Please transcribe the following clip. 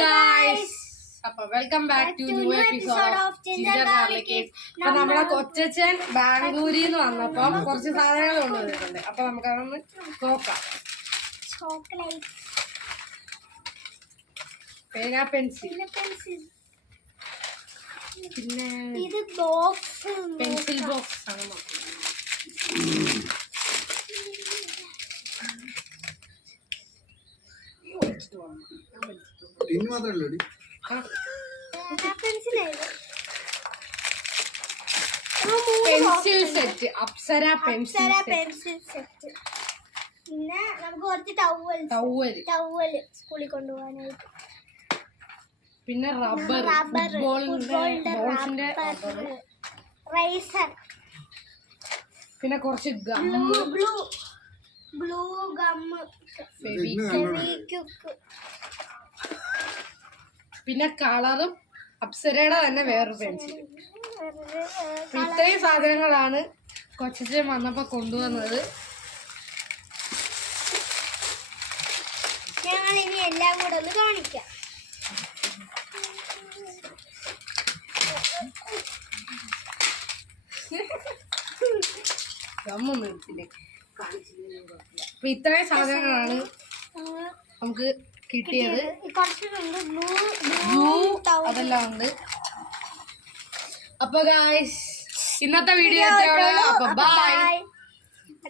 guys. Welcome back to new episode of Ginger Garlic Cakes. അപ്പോൾ നമ്മളെ കൊച്ചച്ഛൻ ബാംഗ്ലൂരിൽ നിന്ന് വന്നപ്പോൾ കുറച്ച് സാധനങ്ങൾ കൊണ്ടുവന്നിട്ടുണ്ട്. അപ്പോൾ നമുക്ക് അതൊന്ന് നോക്കാം. ചോക്ലേറ്റ്, പേന, പെൻസിൽ, പിന്നെ ഇത് ബോക്സ്, പെൻസിൽ ബോക്സ് ആണ്. Pencil set, Apsara pencil set. പിന്നെ നമുക്ക് കുറച്ച് ടവൽ സ്കൂളിൽ കൊണ്ടുപോകാനായിട്ട്. പിന്നെ റബ്ബർ, ബോളിന്റെ റൈസർ. പിന്നെ കുറച്ച് ഗം, ബ്ലൂ ഗം, പിന്നെ കളറും അപ്സരയുടെ തന്നെ വേറൊരു പെൻസിൽ. ഇത്രയും സാധനങ്ങളാണ് കൊച്ചച്ഛൻ വന്നപ്പോ കൊണ്ടുവന്നത്. ഞങ്ങൾ ഇനി എല്ലാം കൂടെ ഒന്ന് കാണിക്കാം. ഗമ്മൊന്നും എടുത്തില്ലേ, അപ്പൊ ഇത്രയും സാധനങ്ങളാണ് നമുക്ക് കിട്ടിയത്. ബ്ലൂ അതെല്ലാം ഉണ്ട്. അപ്പൊ ഗായ്സ്, ഇന്നത്തെ വീഡിയോ എത്രയുള്ളൂ. അപ്പൊ ബൈ.